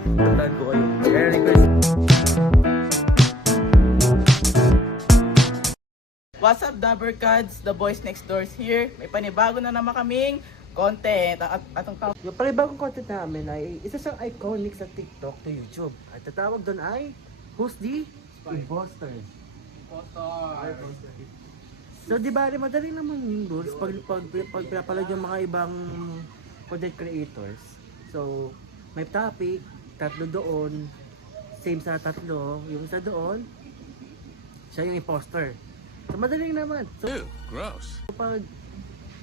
Tandaan ko kayo. Kaya request. What's up, Dabber Cads? The boys next door is here. May panibago na naman kaming content. Atong tawag. Yung palibagong content namin ay isa siyang iconic sa TikTok to YouTube. At tatawag doon ay, who's the imposter? So di ba, madali naman yung rules pag pinapalad yung mga ibang content creators. So, may topic, tatlo doon, same sa tatlo, yung isa doon, siya yung imposter. So, madaling naman. So, Gross. pag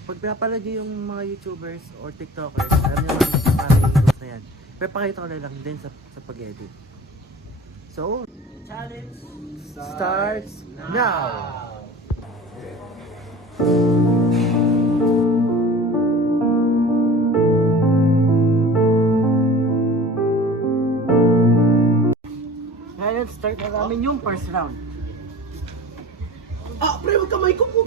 pinapalad yung mga YouTubers or TikTokers, alam nyo naman parang yung rules na yan. Pero pakita ko na lang din sa pag-edit. So, challenge starts now! Ngayon, start na namin yung first round. Pre, huwag kamay ko po.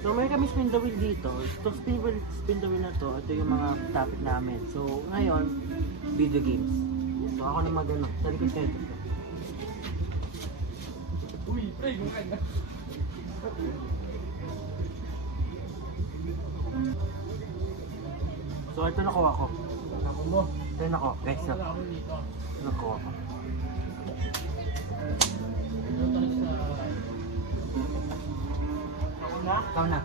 So, may kami spin the wheel dito. So, spin the wheel na to. Ito yung mga topic namin. So, ngayon, video games. So, ako na magano. Sa likod kayo. Uy, pre, mukha na. So, ito nakuha ko. Ito yung nakuha. Guys, nakuha ko. Ikaw na.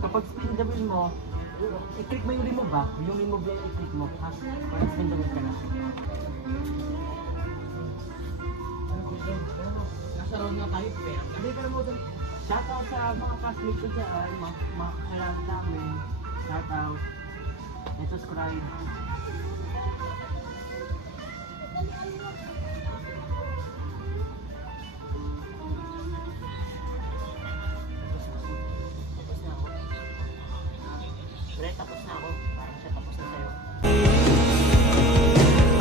Kapag spin the wheel mo, i-click mo yung remove ba? Yung remove lang i-click mo. Ha? Para spin the wheel ka na. Nasa round na tayo, pre. Hindi ka mo doon. Shoutout sa mga classmates ko dyan. Mga kakailangan namin. Shoutout. And subscribe. Pre, tapos na ako. Parang siya tapos na sa'yo.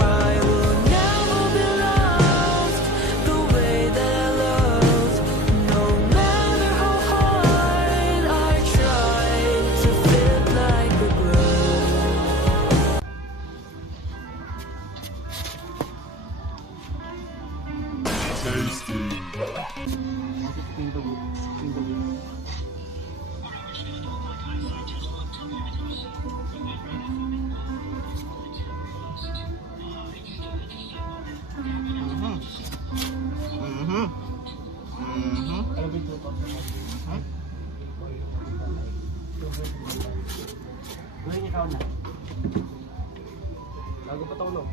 I will never be lost the way that I loved. No matter how hard I try to fit like a glove. Spin the wheel. Spin the wheel. Gawin ikaw na. Lago pa tayo, no?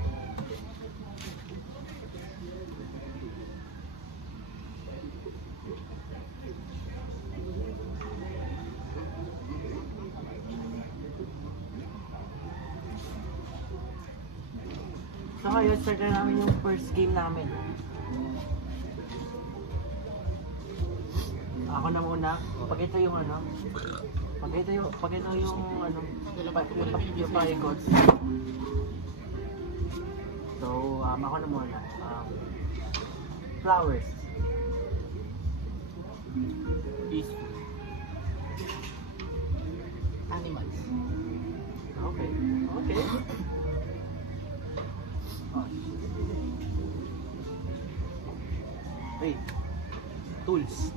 So ngayon, start na namin yung first game namin. Ako na muna. Pakita yung ano. Pakita yung ano. Yung paikots. So, ako na muna. Flowers. Peaceful. Animals. Okay. Okay. Wait. Tools.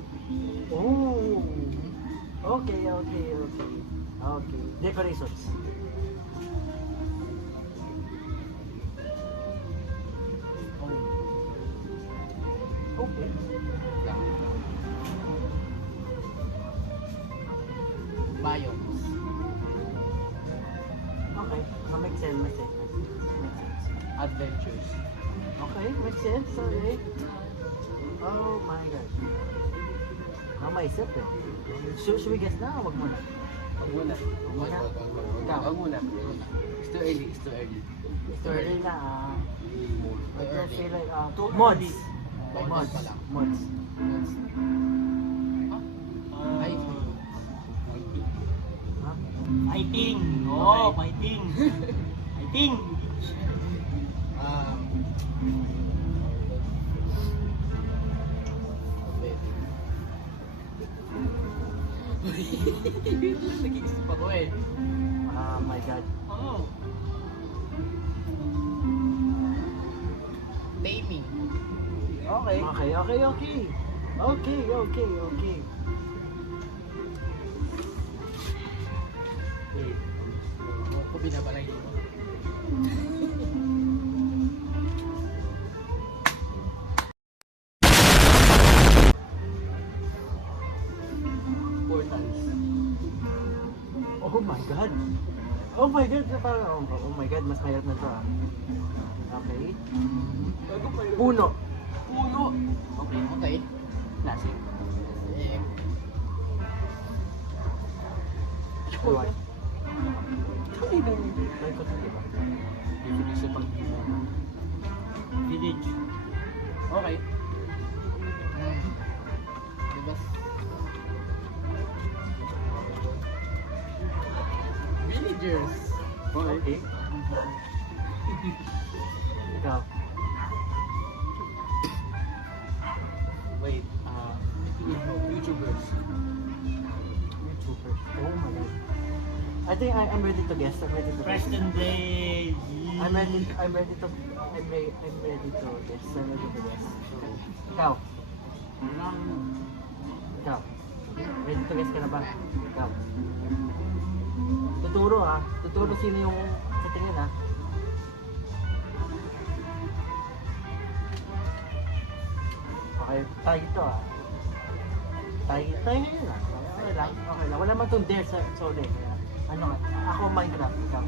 Oh. Okay. Okay. Decorations. Okay. Biomes. Okay. Make sense. Make sense. Adventures. Okay, makes sense. Okay. Oh my God. Maisip eh. Should we guess na? Wag muna. Wag muna. Muna. Ikaw. Wag muna. It's too early. It's too early. Early na I don't Early. feel like Mods. Mods. pa lang. Mods. Ay. Ha? Fighting! Oo, fighting! Fighting! Nag-iisip ako eh. Oh my God. Oo. Okay. Okay, okay, okay. Okay, okay, okay. Ako binabalay dito. Portals. Oh my God. Oh my God. Parang, oh my God, mas mahirap na to ah. Okay. Puno. Puno. Okay, okay. Classic. Eh, What? Ay, no. May ko diba? Bibilis sa pag- Village. Okay. Diba? Villagers. Okay. Ikaw. Wait, YouTubers. YouTuber. Oh my God. I think I'm ready to guess. I'm ready to guess. Preston Blade. I'm ready to guess. I'm ready to guess. Ikaw. Ikaw. Ready to guess ka na ba? Ikaw. Tuturo ah. Tuturo sino yung sa tingin ah. Okay, tayo ito ah. Tayo ngayon ah. Okay lang. Okay lang. Wala man itong dare sa sole. Ano nga? Ako Minecraft. Ikaw.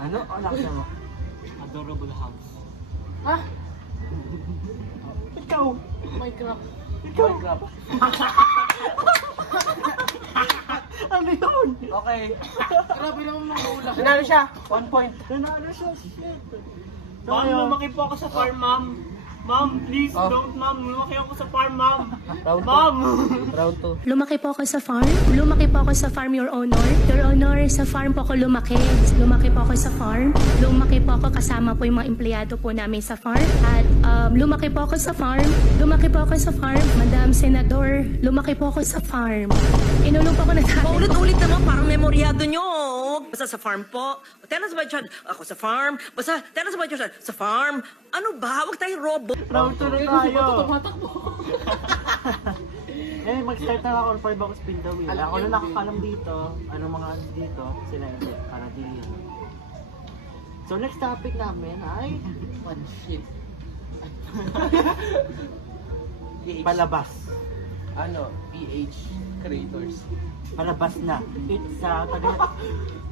Ano? O, nakita mo. Adorable house. Ha? Ikaw. Minecraft. Ikaw. Minecraft. Ano yun? Okay. Grabe naman mga ulam. Nanalo siya. 1 point. Nanalo siya. Shit. Ma'am, lumaki po ako sa farm, ma'am. Ma'am, please, Oh. don't, ma'am. Lumaki ako sa farm, ma'am. Round Ma'am! Round 2. Lumaki po ako sa farm. Lumaki po ako sa farm, Your Honor. Your Honor, sa farm po ako lumaki. Lumaki po ako sa farm. Lumaki po ako kasama po yung mga empleyado po namin sa farm. At lumaki po ako sa farm. Lumaki po ako sa farm. Madam Senador, lumaki po ako sa farm. Inulong po ako ng tatay. Paulit-ulit naman, parang memoryado nyo. Basta sa farm po. Tell us about your ako sa farm. Basta tell us about your sa farm. Ano ba? Huwag tayong robot. Round 2 na tayo. Tumatakbo. Eh, mag-start na ako for bago spin the wheel. Ako na nakakalam dito. Anong mga ano dito? Sila hindi. Para di yun. So, next topic namin ay One shit. palabas. Ano? PH creators. Palabas na. It's sa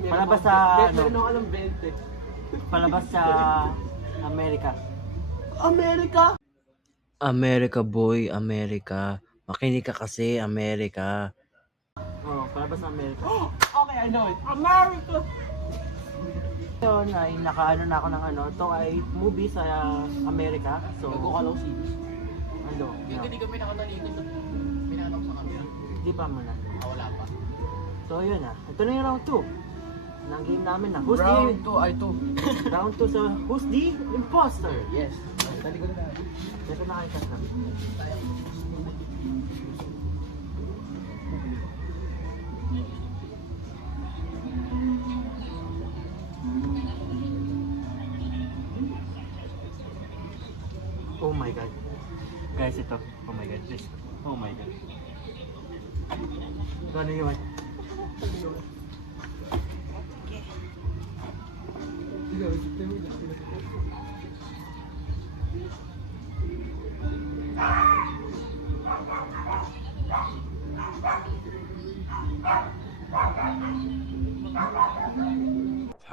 palabas sa ano? Meron ako alam 20. Palabas sa Amerika. America? America boy, America. Makinig ka kasi, America. Oh, palabas sa Amerika. Okay, I know it. America! Yun ay nakaano na ako ng ano. Ito ay movie sa Amerika. So, Nagkukalaw series. ano? Hindi kami nakatalikod. Pinanap sa camera. Di pa mo na. Wala pa. So, yun na. Ito na yung round 2. Ng game namin na. Who's Round the... 2 ay 2. Round 2 sa Who's the Imposter? Yes. Talikod na. Ito na kayo na. Oh my God. Guys, ito. Oh my God. This. Oh my God. Ito ano yun?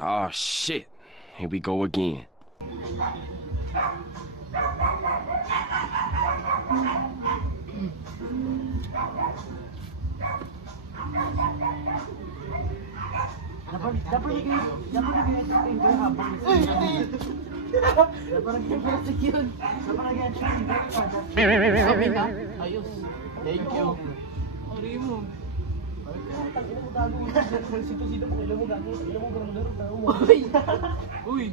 Oh shit. Here we go again. Dapat nag-explain ko habang dapat nag-explain yun. Dapat nag-explain ko. Ayos. Thank you. Ari mo. Uy!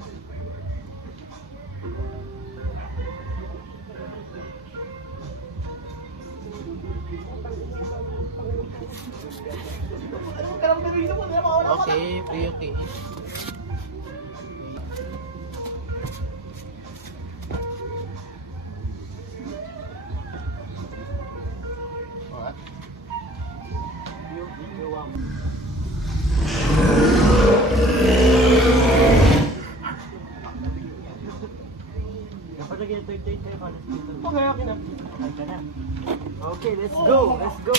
Okay, okay. let's go! Let's go!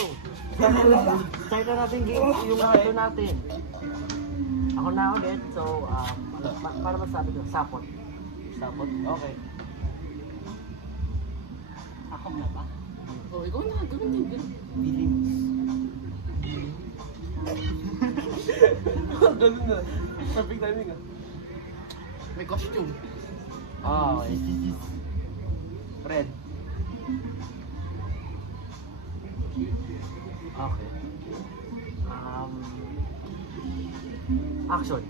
Start na natin game yung ito natin. Ako na ulit, so para masabi ko, sapot. Sapot? Okay. Ako na ba? Oh, ikaw na, gawin din. Feelings. Ganun na. Perfect timing ah. May costume. Ah, okay. Red. Okay. Action.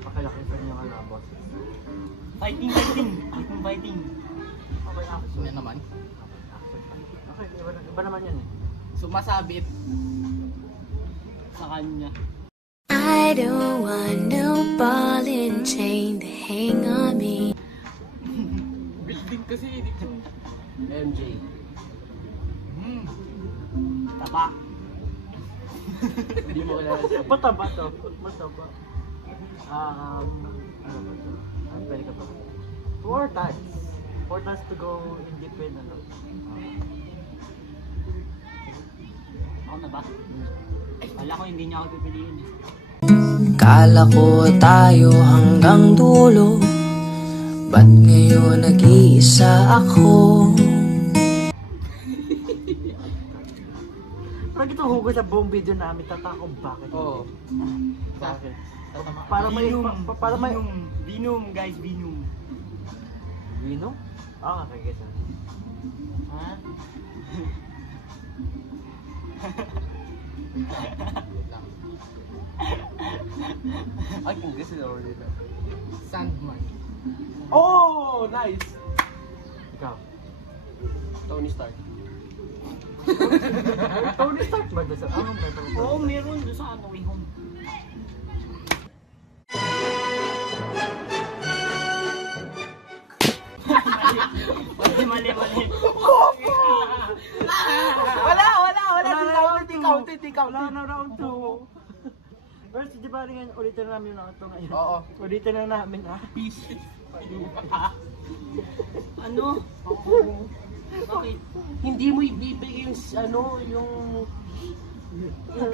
Pakalaki pa niyo ka boss. Fighting. Fighting. Okay, action. Yan naman. Okay, iba naman yan eh. Sumasabit. Sa kanya. I don't want no ball and chain to hang on me. Building kasi, hindi ko. MJ. Taba. Hindi mo kilala siya. Mataba to. Mataba. Ano ba to? Pwede ka pa. 4 times. 4 times to go in deep in ano. Ako na ba? Wala ko hindi niya ako pipiliin. Kala ko tayo hanggang dulo, ba't ngayon nag-iisa ako? Parang ito hugot sa buong video namin, tatakong bakit. Oo. Bakit? Para may... Para may... Venom guys, Venom. Vino? Ah, kakagisa. Ha? Ay, kung kasi na ulit. Sandman. Oh, nice. Ikaw. Tony Stark. Tony Stark ba doon sa... Ano ba ito? Oo, meron doon sa ano, Way Home. Mali. Wala na round 2. Pero di ba rin ulitin na namin yung ito ngayon? Oo. Ulitin na namin ah. Ano? Bakit? Hindi mo ibibigay yung yung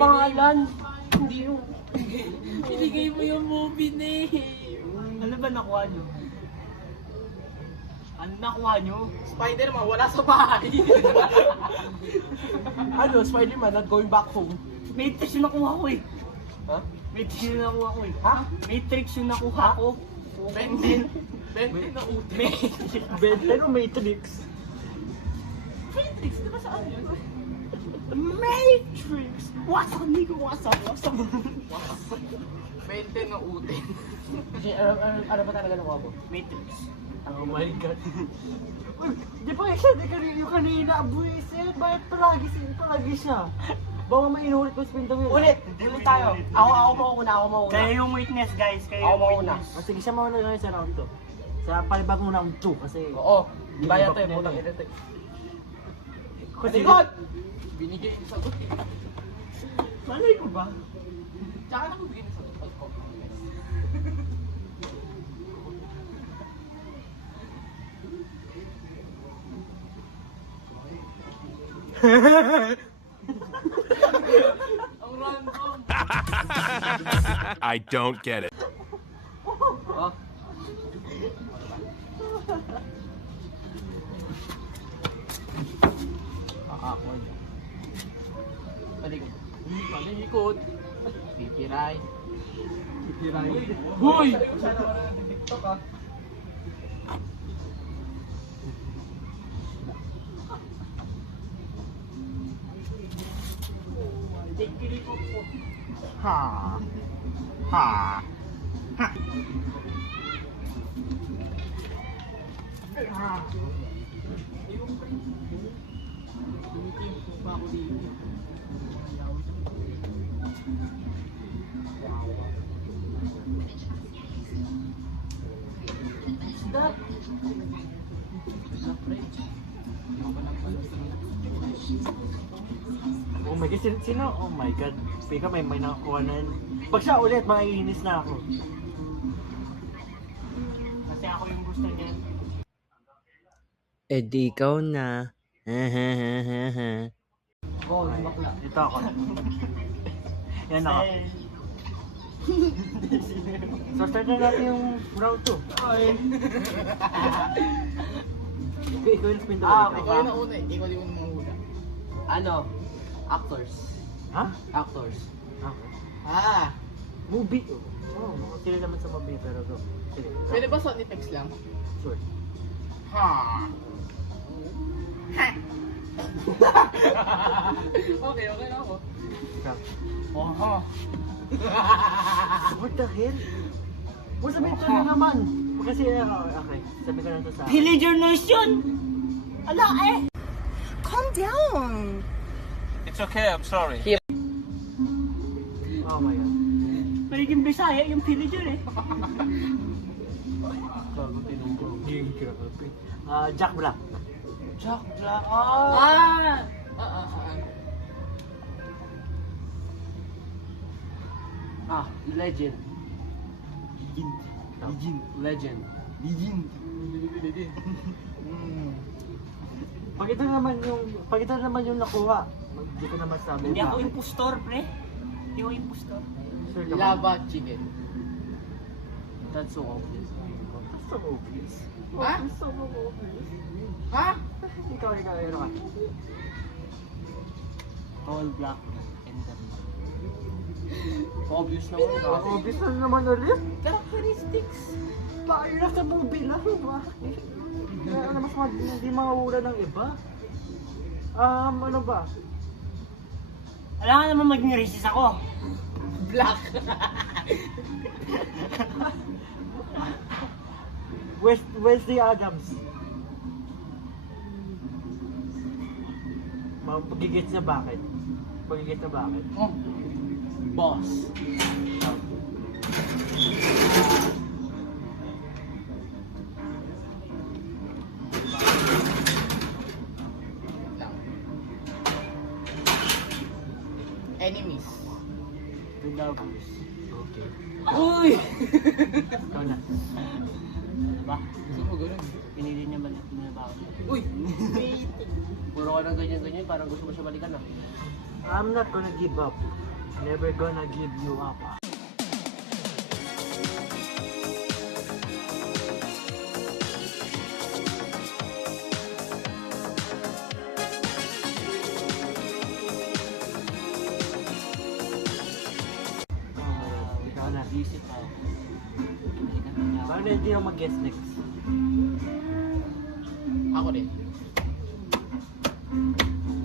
pangalan. Hindi yung... Binigay mo yung movie name. Ano ba nakuha nyo? Ano nakuha nyo? Spider-Man, wala sa bahay. Ano? Spider-Man not going back home. Matrix yung nakuha ko eh. Ha? Matrix yung nakuha ko eh. Ha? Matrix yung nakuha ko. Benten na uti. Benten o Matrix? Matrix, di ba saan yun? Matrix! Wasak, hindi ko wasak. Benten na uti. Ano ba talaga nakuha ko? Matrix. Oh my God. Di ba siya, yung kanina, buwisit, bakit palagi siya? Baka may inulit ko spin the wheel. Ulit tayo. Ako mauna. Kayo yung witness guys, kayo yung witness. Sige, siya mauna ngayon sa round 2. Sa palibagong round 2 kasi... Oo. Kaya tayo, Hindi putang ba- ina tayo. Kasi... Sagot! Binigay yung sagot eh. Malay ko ba? Tsaka na ko bigyan ng sagot. Pag ko. Ang random. I don't get it. Oh. Awkward. Palikod. Palikod. Pipiray. Pipiray. Hoy! Ha. Ha. Ha. Oh my God, sino? Oh my God. Pika may nakakuha na yun. Pag siya ulit, maiinis na ako. Kasi ako yung gusto niya. Eh di ikaw na. Oh, ito ako. Yan ako. So, start na natin yung round 2. Ikaw yung spin Ikaw yung nauna eh. Ikaw yung mahula. Ano? Actors. Ha? Actors. Okay. Movie. Oh, sila naman sa movie pero go. Sige. Pwede ba sound effects lang? Sure. Okay na ako. Stop. Oho. What the hell? Mo sabihin ko na naman. Kasi okay, sabi ko lang to sa Villager noise yun! Ala eh! It's okay, I'm sorry. Oh my god. Magiging Bisaya yung villager eh. Bago tinungkol. Grabe. Jack Black. Jack Black. Legend. Legend. Pag ito naman yung nakuha, hindi ko na masabi. Hindi ako impostor, pre. Hindi ako impostor. Sure ka ba? Lava chicken. That's so obvious. That's so obvious. Ha? That's so obvious. Ha? Ikaw, ano ka? All black and the obvious naman. Obvious na naman ulit. Characteristics. Paano sa movie lang ba? Kaya mas hindi mawawala ng iba. Ano ba? Alam ka naman maging racist ako. Black. Wesley Adams. Pagigit na bakit? Pagigit na bakit? Boss. Enemies. The Lovers. Okay. Uy! Ikaw na. Diba? Saan mo ganun? Pinili niya ba ba ako? Uy! Puro ka ng ganyan-ganyan, parang gusto mo siya balikan na. I'm not gonna give up. Never gonna give you up. Ikaw na. Visit pa ako. Bakit hindi ako mag-guess next? Ako din.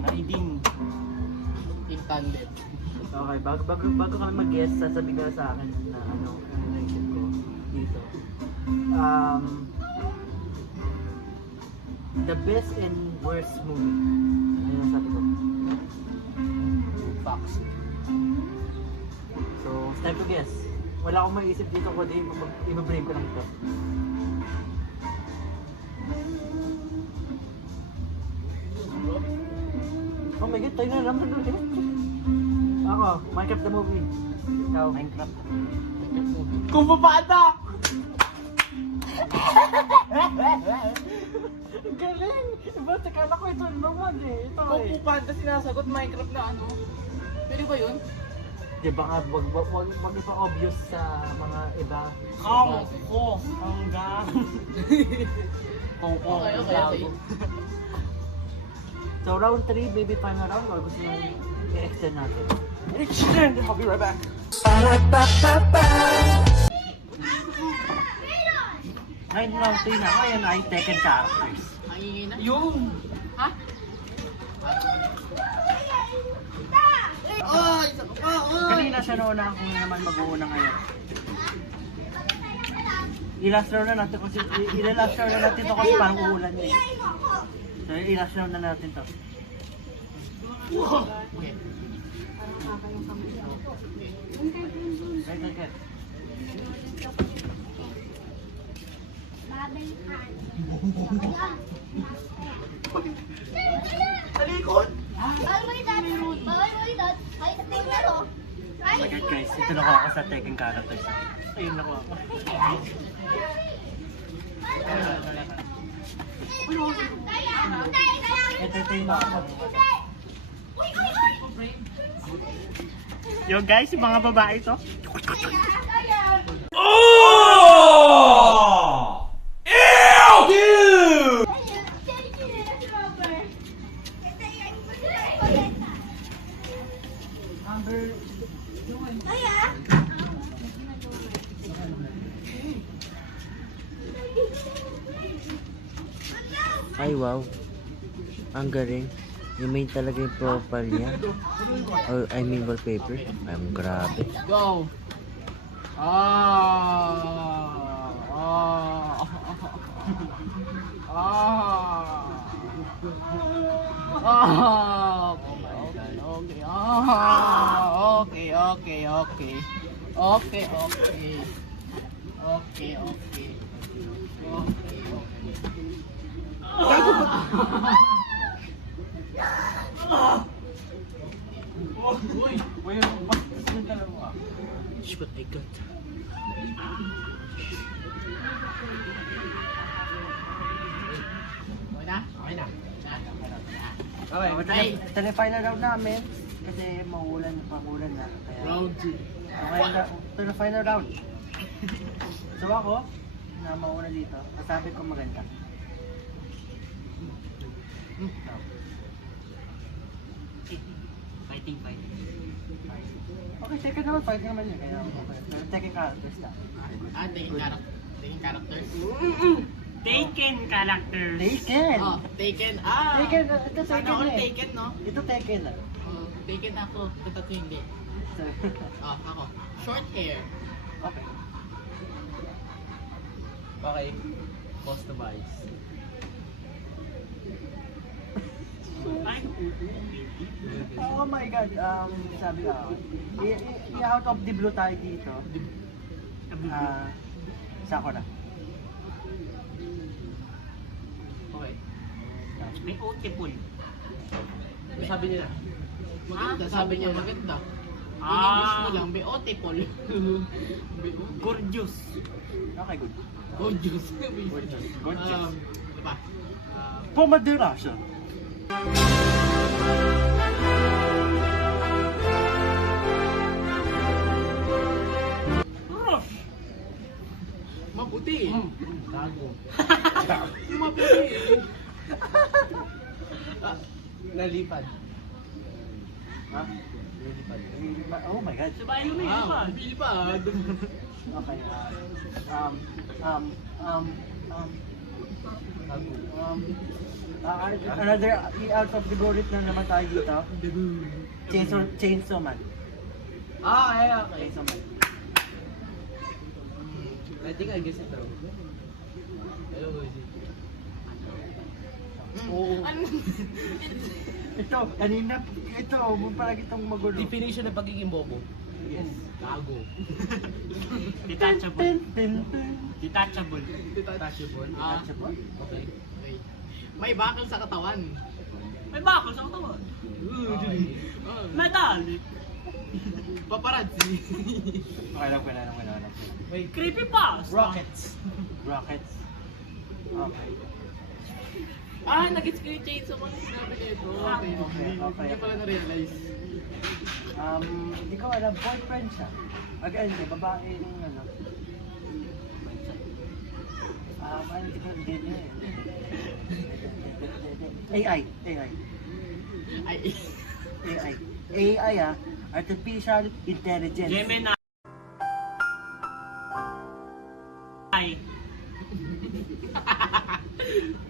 Riding. In tandem. Okay, bago kami mag-guess, sasabihin ka sa akin na ano naisip ko dito. The best and worst movie. Ano yung sabi ko? Fox. So, it's time to guess. Wala akong maisip dito kundi i-brave ko lang ito. Oh my god, tayo na naman ulit. Ako, Minecraft the movie. Ikaw, Minecraft. Kung Panda! Galing! Iba, kala ko ito naman eh. Ito Kung eh. Panda sinasagot Minecraft na ano? Pwede ba yun? Di ba nga, wag ito obvious sa mga iba. Ko, hanggang. Okay. So round 3, maybe final round, or gusto nyo i-extend natin? Extend! I'll be right back. Ngayon round 3 na, ngayon ay Tekken characters. Ang ingay na. Yung! Ha? Ay! Saka pa! Kanina siya nauna kung naman mag-uuna ngayon. I-last round na natin kasi i-last round na natin to kasi parang uulan eh. So i-last round na natin to. Okay. Oh my god guys, ito na ako sa Tekken characters. Ayun na ako. Entertain mo ako. Yo guys, yung mga babae to. Ay, wow. Ang galing. Yung main talaga yung profile niya. Or, I mean, wallpaper. Ang grabe. Go! Okay. Shit, I got. Okay, ito na yung final round namin. Kasi mauulan na pakulan na. Kaya, Round 2. okay, ito na final round. So ako, na mauna dito, masabi ko maganda. Fighting. Okay, second naman, fight naman yun. Kaya, pero second characters na. Taking characters. Taken character. Taken! Oh, Taken. Taken, ito Sana Taken all eh. Taken, no? Ito Taken ah. Oh, Taken ako. Ito hindi. Oh, ako. Short hair. Okay. Okay. Customize. Oh my god, sabi ko, i-out of the blue tayo dito. Sakura. Okay. May multiple. Ano sabi nila? Maganda, sabi niya maganda. In Ah. English mo lang, beautiful. Gorgeous. Okay, good. Gorgeous. Gorgeous. Ano ba? Pomadera siya. Maputi. Gago. Maputi. Nalipad. Ha? Oh my god. Sabay yung may iba. Lipad. Okay. Another out of the bullet na naman tayo dito. Chainsaw Man. Okay. Chainsaw Man. I think I guess it wrong. Hello, Luigi. Ito, kanina, ito, palagi itong magulo. Definition ng pagiging bobo. Yes. Gago. Detachable. Detachable. Detachable. Detachable. Okay. Okay. May bakal sa katawan. May bakal sa katawan. Madali. Paparazzi. Okay lang. Wait. Creepypasta. Rockets. Okay. Nag-gets ko yung chainsaw man sinabi nito. Okay. Hindi pala na-realize. Hindi ko alam, boyfriend siya. Again, babae yung ano. Hindi ko din yun eh. AI. AI Artificial Intelligence. Gemini.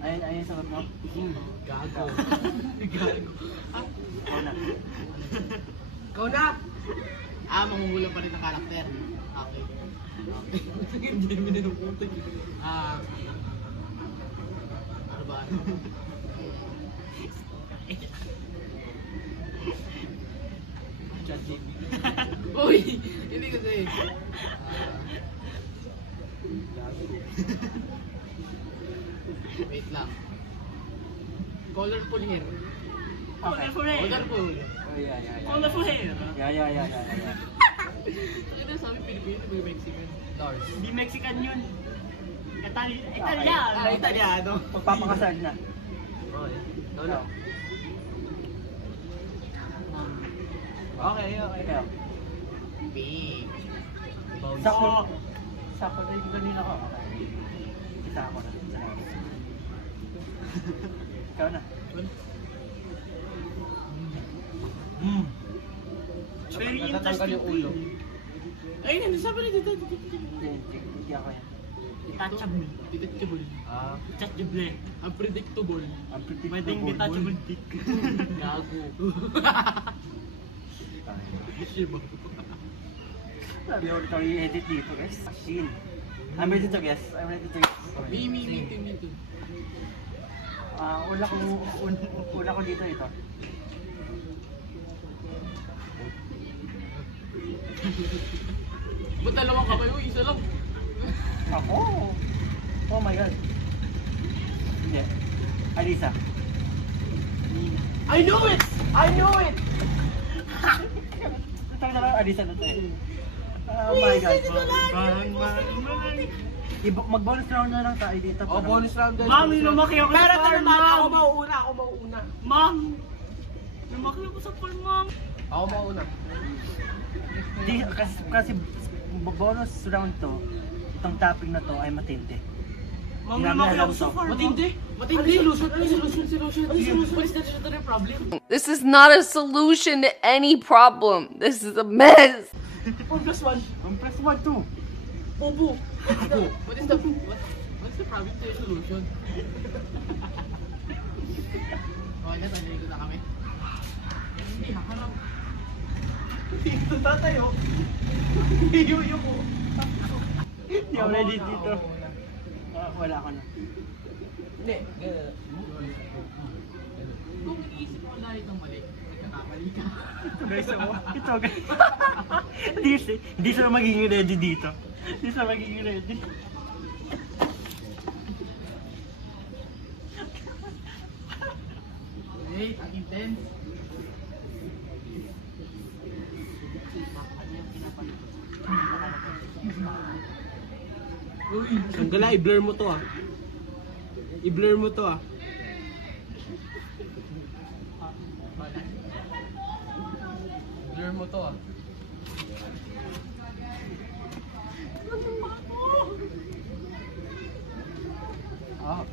Ayun sa mo. Gago. Ikaw na. Manguhula pa rin ang karakter. Okay. Hindi mo ninupunta. Ano ba? Uy! Hindi kasi. Wait lang. Colorful hair. Colorful hair. Colorful. Colorful hair. Yeah. Ano sabi Pilipino may Mexican? Lars. Hindi Mexican yun. Italiano. Italiano. Magpapakasal na. Okay. Ikaw na. Okay. Ikaw. Big. Sako na yung kanina ko. Kita ako na. Ikaw na. Very Natatanggal yung ulo. Ay, sabi na dito. Hindi ako yan. Detachable. Detachable. Detachable. Unpredictable. Pwedeng detachable dick. Gago. Sabi ako ito i-edit dito guys. Machine. I'm ready to guess. Me too. Una ko dito ito. Ba't dalawang ka kayo? Isa lang. Ako? Oh my god. Hindi. Alisa. I knew it! Ito na lang, Alisa na tayo. Oh my god. Mag-bonus round na lang tayo dito. Oh, bonus round guys. Mami, lumaki ako Pero sa farm, naman, ako ma'am. mauuna. Ma'am! Lumaki ako sa farm, ma'am. Ako mauuna. Kasi bonus round to, itong topic na to ay matindi. Ma'am, lumaki ako sa farm, ma'am. Matindi. Solution. What is the problem? This is not a solution to any problem. This is a mess. 1 plus 1. 1 plus 1, 2. Bobo. What's the problem to your solution? Okay na, tayo na kami. Hindi, hakarap. Dito tatayo. Yuyo ko. Hindi ako ready dito. Wala ako na. Hindi. Kung iisip mo lahat ng mali, nagkakamali ka. Ito guys. Hindi sila magiging ready dito. Hindi sila magiging ready. Hey, ang intense. Sanggala, i-blur mo to ah. I-blur mo to ah. Blur mo to ah. Ah.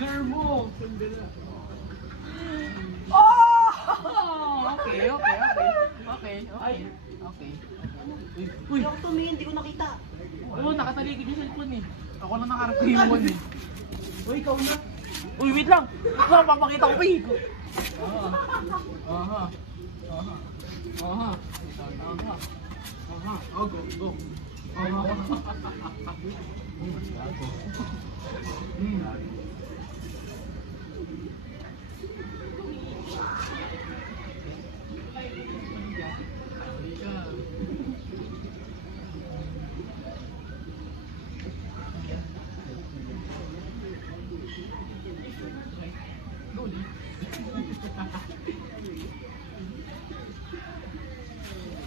Blur mo! Okay. Uy, ako tumingin, hindi ko nakita. Oo, nakatalikod yung cellphone eh. Ako lang nakarap ko yung one eh. Uy, ikaw na. Uy, wait lang! Papakita ko pa eh. Aha. Oh, go.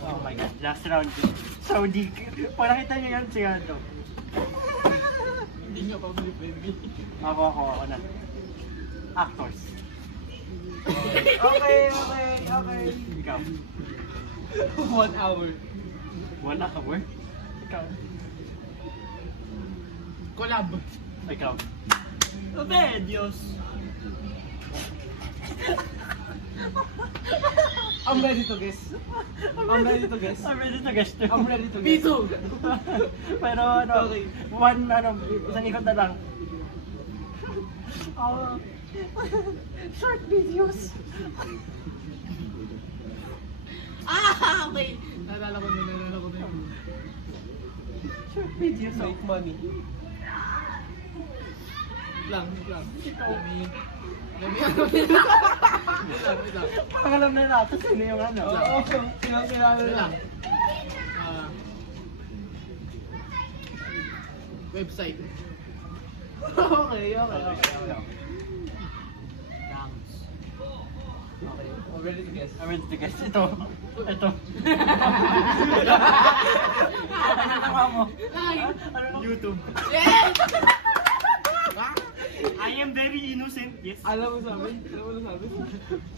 Oh my god, last round. Saudi. Pag nakita niyo yan, siya to. Hindi nga pa ulit baby. Ako na. Actors. Okay. Ikaw. 1 hour. 1 hour? Ikaw. Collab. Ikaw. Abe, Diyos. I'm ready to guess. I'm ready to guess too. I'm ready to guess. Me too. Pero ano, Okay. Isang ikot na lang. Short videos. Okay. Nalala ko na yun. Short videos. Make money. Wait lang. Let me Parang alam na natin sino yung ano. Wait lang. Website. Okay. I'm ready to guess. I'm ready to guess. Ito. Ano mo? YouTube. Yes! I am very innocent, yes. Alam mo sabi?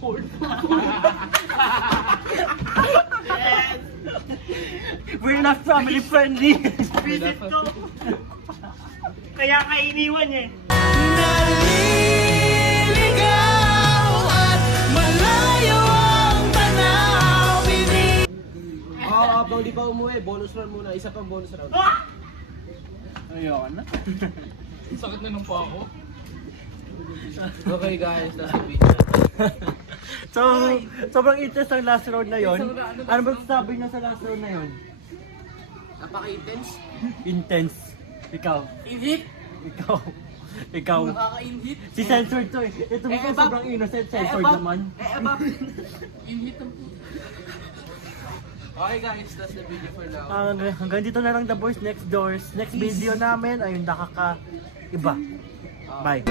Porn. Yes. We're not family friendly. Visit ko. Kaya ka iniwan eh. Habang di pa umuwi, bonus round muna. Isa pang bonus round. Ayoko na. Sakit na nung pa ako. Okay guys, that's the video. So, sobrang interest ang last round na yon. Ano ba sabi niya sa last round na yon? Napaka-intense. Intense. Ikaw. Inhit! Ikaw. Nakaka-inhit. Si censored to eh. Ito mo sobrang innocent, censored naman. Inhit ang puto. Okay guys, that's the video for now. Hanggang dito na lang The Boys Next Doors. Next video namin ay yung nakaka-iba. Bye.